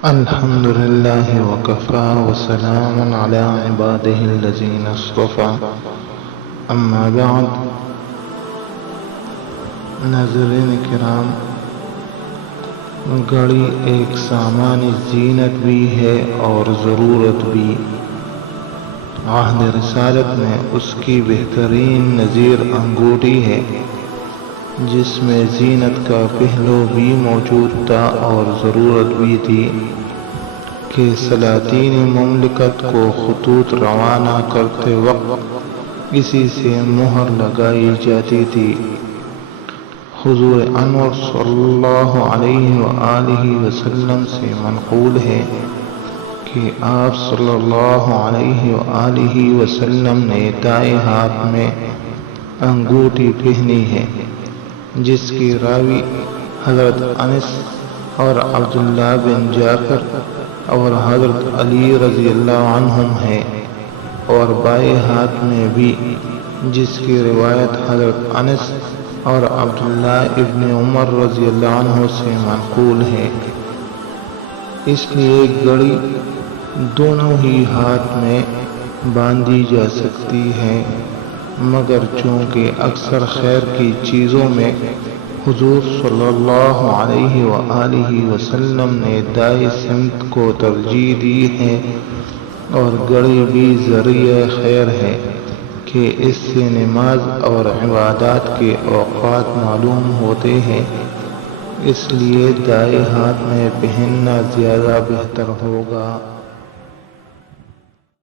الحمد لله وكفى وسلام على عباده الذين اصطفى اما بعد ناظرین کرام، گھڑی ایک سامان زینت بھی ہے اور ضرورت بھی۔ عہد رسالت میں اس کی بہترین نظیر انگوٹھی ہے جس میں زینت کا پہلو بھی موجود تھا اور ضرورت بھی تھی کہ سلاطین مملکت کو خطوط روانہ کرتے وقت اسی سے مہر لگائی جاتی تھی۔ حضور انور صلی اللہ علیہ وآلہ وسلم سے منقول ہے کہ آپ صلی اللہ علیہ وآلہ وسلم نے دائیں ہاتھ میں انگوٹھی پہنی ہے جس کی راوی حضرت انس اور عبداللہ بن جعفر اور حضرت علی رضی اللہ عنہم ہے، اور بائیں ہاتھ میں بھی جس کی روایت حضرت انس اور عبداللہ ابن عمر رضی اللہ عنہ سے منقول ہے۔ اس لیے گھڑی دونوں ہی ہاتھ میں باندھی جا سکتی ہے، مگر چونکہ اکثر خیر کی چیزوں میں حضور صلی اللہ علیہ وآلہ وسلم نے دائیں سمت کو ترجیح دی ہے، اور گھڑی بھی ذریعہ خیر ہے کہ اس سے نماز اور عبادات کے اوقات معلوم ہوتے ہیں، اس لیے دائیں ہاتھ میں پہننا زیادہ بہتر ہوگا۔